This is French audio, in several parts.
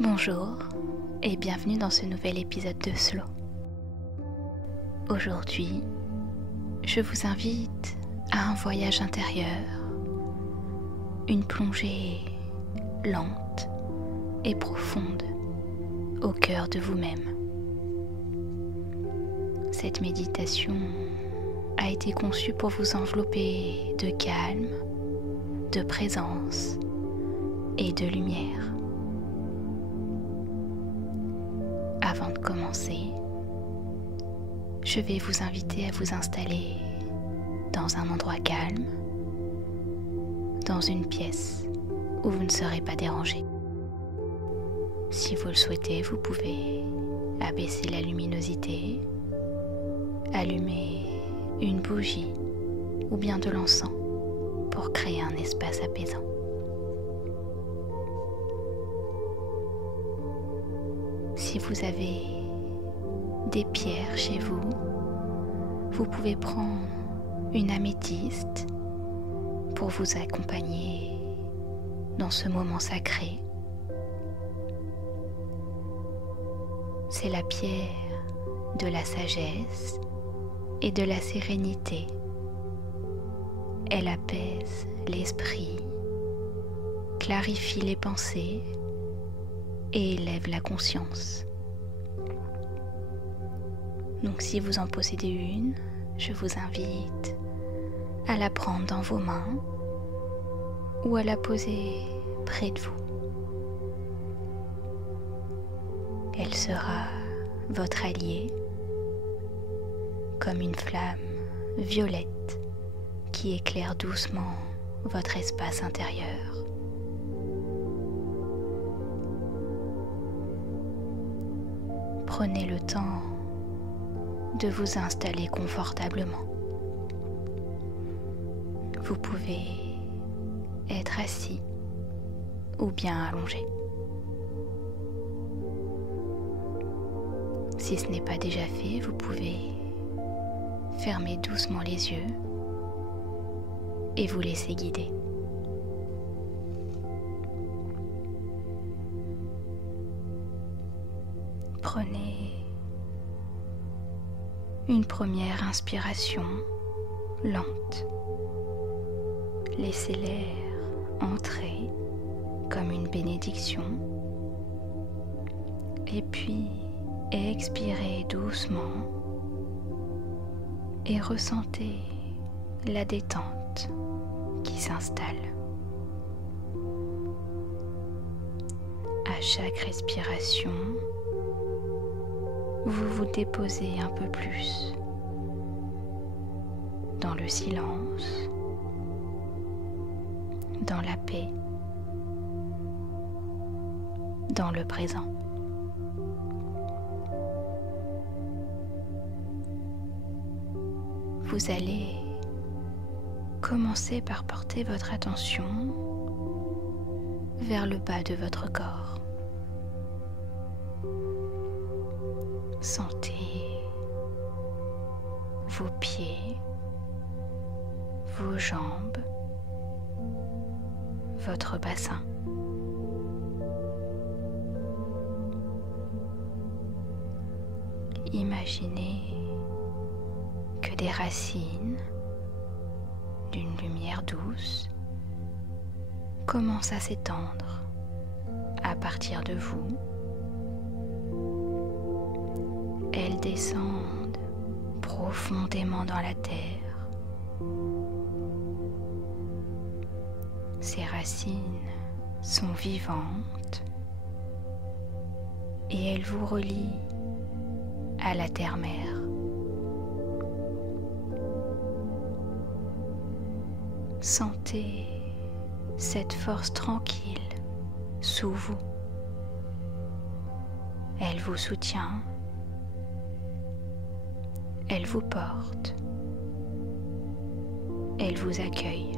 Bonjour et bienvenue dans ce nouvel épisode de Slow. Aujourd'hui, je vous invite à un voyage intérieur, une plongée lente et profonde au cœur de vous-même. Cette méditation a été conçue pour vous envelopper de calme, de présence et de lumière. Avant de commencer, je vais vous inviter à vous installer dans un endroit calme, dans une pièce où vous ne serez pas dérangé. Si vous le souhaitez, vous pouvez abaisser la luminosité, allumer une bougie ou bien de l'encens pour créer un espace apaisant. Si vous avez des pierres chez vous, vous pouvez prendre une améthyste pour vous accompagner dans ce moment sacré. C'est la pierre de la sagesse et de la sérénité. Elle apaise l'esprit, clarifie les pensées et élève la conscience. Donc si vous en possédez une, je vous invite à la prendre dans vos mains ou à la poser près de vous. Elle sera votre alliée, comme une flamme violette qui éclaire doucement votre espace intérieur. Prenez le temps de vous installer confortablement. Vous pouvez être assis ou bien allongé. Si ce n'est pas déjà fait, vous pouvez fermer doucement les yeux et vous laisser guider. Prenez une première inspiration lente. Laissez l'air entrer comme une bénédiction. Et puis expirez doucement et ressentez la détente qui s'installe. À chaque respiration, vous vous déposez un peu plus dans le silence, dans la paix, dans le présent. Vous allez commencer par porter votre attention vers le bas de votre corps. Sentez vos pieds, vos jambes, votre bassin. Imaginez que des racines d'une lumière douce commencent à s'étendre à partir de vous. Elles descendent profondément dans la terre. Ces racines sont vivantes et elles vous relient à la terre-mère. Sentez cette force tranquille sous vous. Elle vous soutient. Elle vous porte. Elle vous accueille.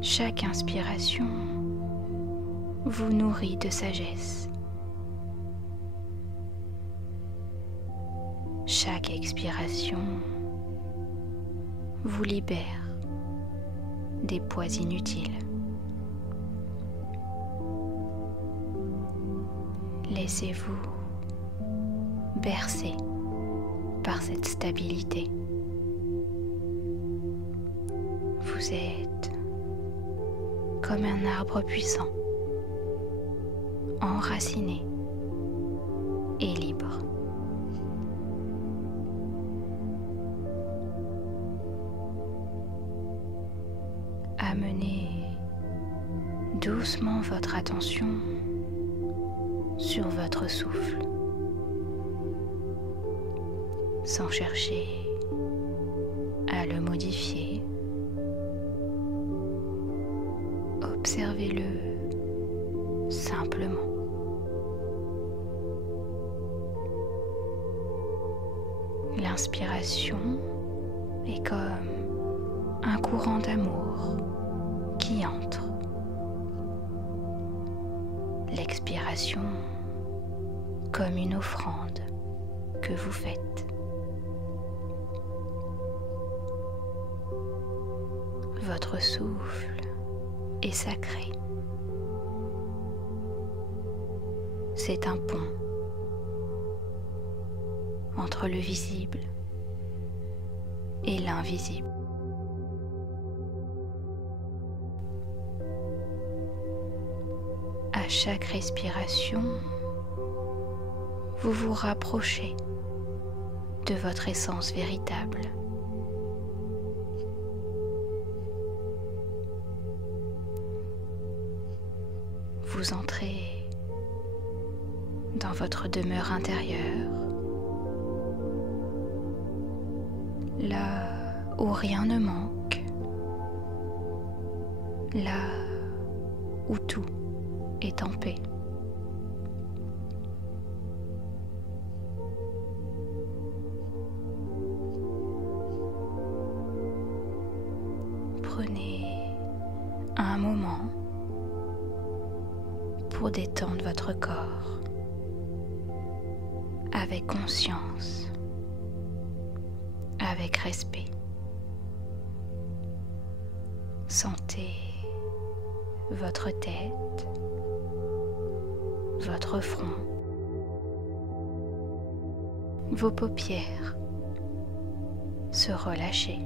Chaque inspiration vous nourrit de sagesse. Chaque expiration vous libère des poids inutiles. Laissez-vous bercer par cette stabilité. Vous êtes comme un arbre puissant, enraciné et libre. Amenez doucement votre attention sur votre souffle, sans chercher à le modifier. Observez-le simplement. L'inspiration est comme un courant d'amour qui entre. L'expiration comme une offrande que vous faites. Votre souffle est sacré. C'est un pont entre le visible et l'invisible. À chaque respiration, vous vous rapprochez de votre essence véritable. Vous entrez dans votre demeure intérieure, là où rien ne manque, là où tout est en paix. Prenez un moment pour détendre votre corps avec conscience, avec respect. Sentez votre tête, votre front, vos paupières se relâcher.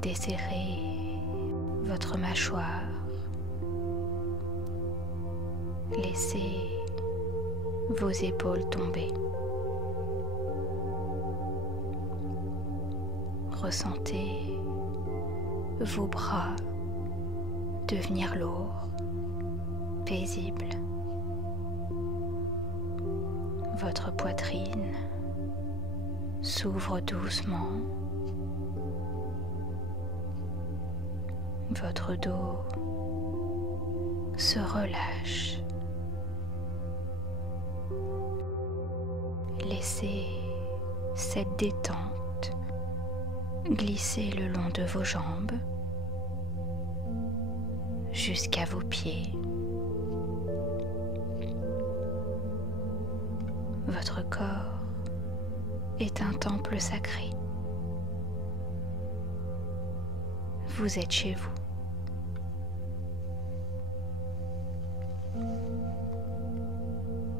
Desserrez votre mâchoire. Laissez vos épaules tomber. Ressentez vos bras devenir lourds, paisibles. Votre poitrine s'ouvre doucement. Votre dos se relâche. Laissez cette détente glisser le long de vos jambes jusqu'à vos pieds. Votre corps est un temple sacré. Vous êtes chez vous.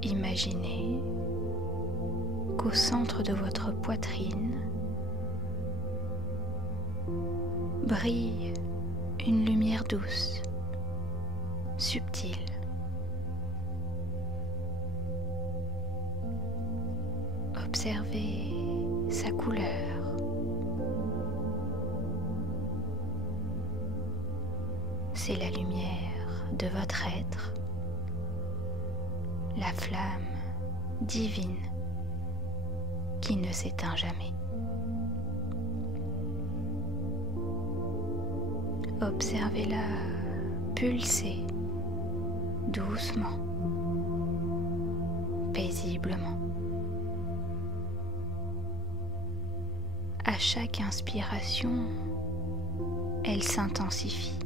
Imaginez qu'au centre de votre poitrine brille une lumière douce, subtile. Observez sa couleur. C'est la lumière de votre être, la flamme divine qui ne s'éteint jamais. Observez-la pulser doucement, paisiblement. À chaque inspiration, elle s'intensifie.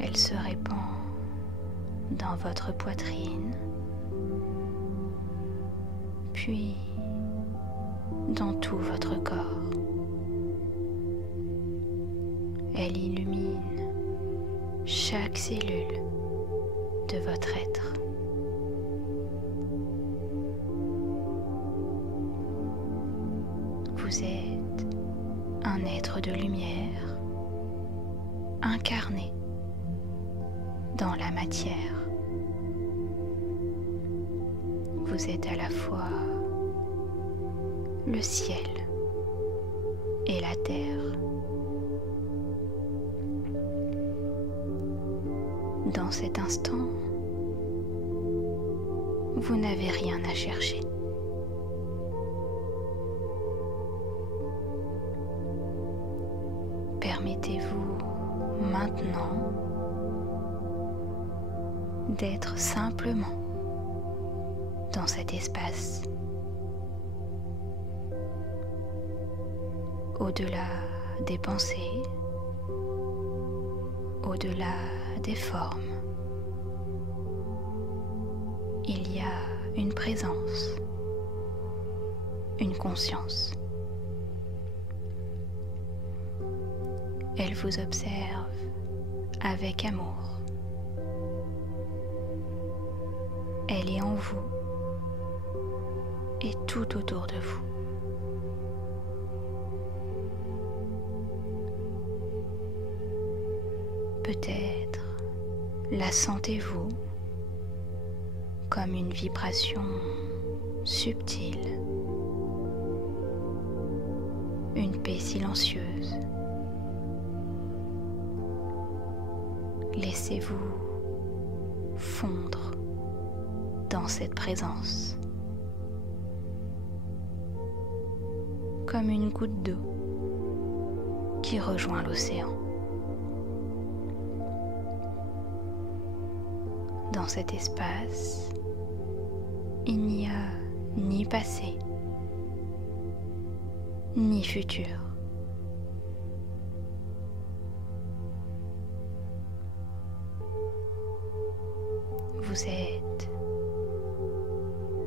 Elle se répand dans votre poitrine, puis dans tout votre corps. Elle illumine chaque cellule de votre être. Vous êtes un être de lumière incarné dans la matière. Vous êtes à la fois le ciel et la terre. Dans cet instant, vous n'avez rien à chercher. Permettez-vous maintenant d'être simplement dans cet espace. Au-delà des pensées, au-delà des formes, il y a une présence, une conscience. Elle vous observe avec amour. Elle est en vous et tout autour de vous. Peut-être la sentez-vous comme une vibration subtile, une paix silencieuse. Laissez-vous fondre dans cette présence, comme une goutte d'eau qui rejoint l'océan. Dans cet espace, il n'y a ni passé, ni futur. Vous êtes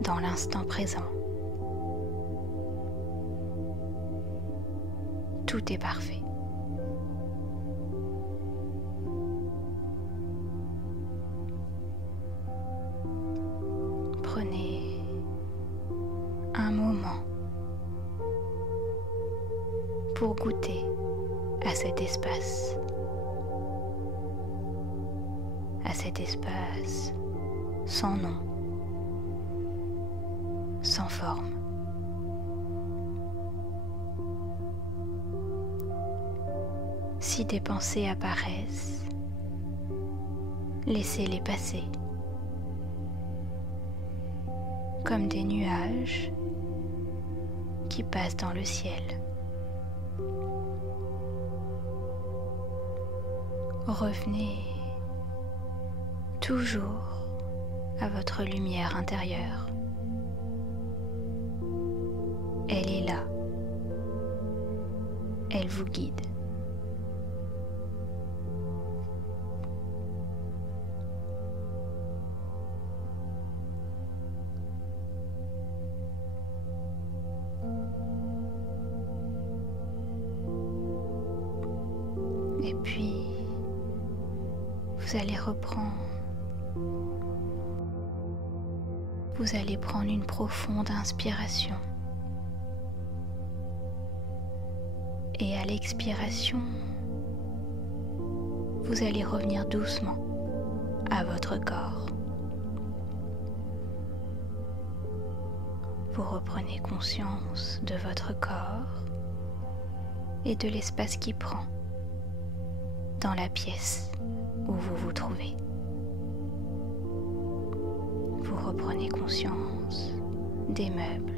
dans l'instant présent. Tout est parfait. Prenez un moment pour goûter à cet espace sans nom, sans forme. Si des pensées apparaissent, laissez-les passer, comme des nuages qui passent dans le ciel. Revenez toujours à votre lumière intérieure. Elle est là. Elle vous guide. Et puis, vous allez reprendre. Vous allez prendre une profonde inspiration. Et à l'expiration, vous allez revenir doucement à votre corps. Vous reprenez conscience de votre corps et de l'espace qui prend dans la pièce où vous vous trouvez. Vous reprenez conscience des meubles,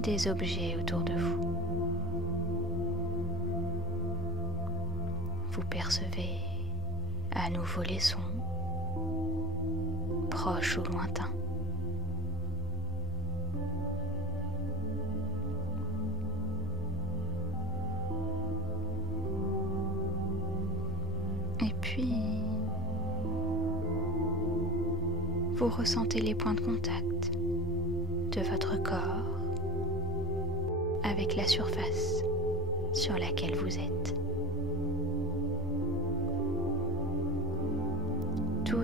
des objets autour de vous. Vous percevez à nouveau les sons, proches ou lointains. Et puis, vous ressentez les points de contact de votre corps avec la surface sur laquelle vous êtes.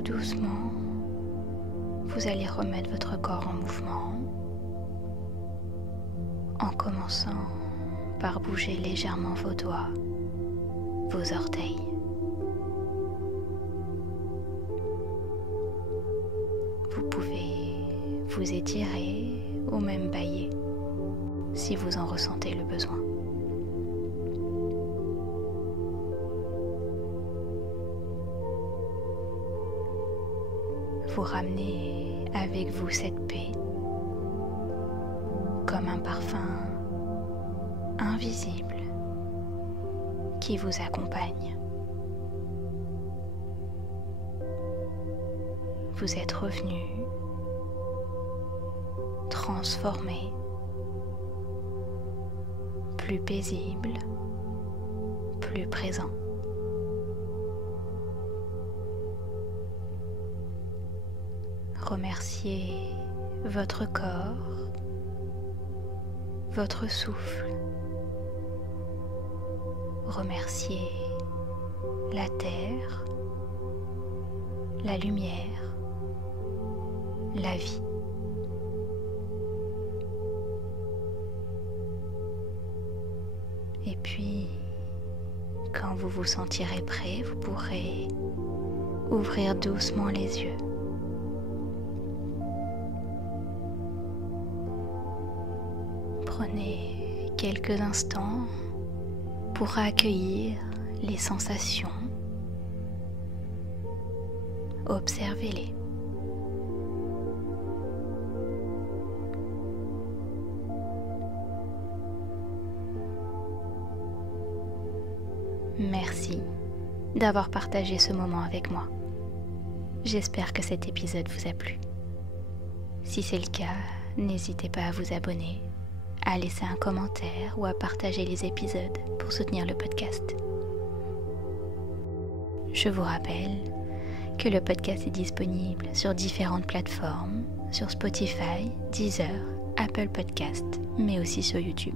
Tout doucement, vous allez remettre votre corps en mouvement en commençant par bouger légèrement vos doigts, vos orteils. Vous pouvez vous étirer ou même bâiller si vous en ressentez le besoin. Vous ramenez avec vous cette paix comme un parfum invisible qui vous accompagne. Vous êtes revenu, transformé, plus paisible, plus présent. Remerciez votre corps, votre souffle. Remerciez la terre, la lumière, la vie. Et puis, quand vous vous sentirez prêt, vous pourrez ouvrir doucement les yeux. Prenez quelques instants pour accueillir les sensations. Observez-les. Merci d'avoir partagé ce moment avec moi. J'espère que cet épisode vous a plu. Si c'est le cas, n'hésitez pas à vous abonner, à laisser un commentaire ou à partager les épisodes pour soutenir le podcast. Je vous rappelle que le podcast est disponible sur différentes plateformes, sur Spotify, Deezer, Apple Podcast, mais aussi sur YouTube.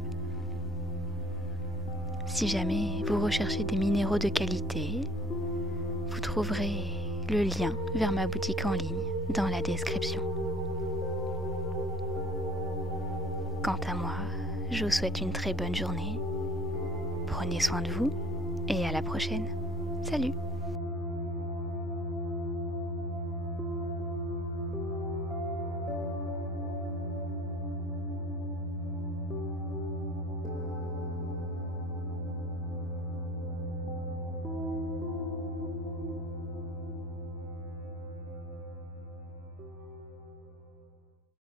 Si jamais vous recherchez des minéraux de qualité, vous trouverez le lien vers ma boutique en ligne dans la description. Quant à moi, je vous souhaite une très bonne journée. Prenez soin de vous et à la prochaine. Salut!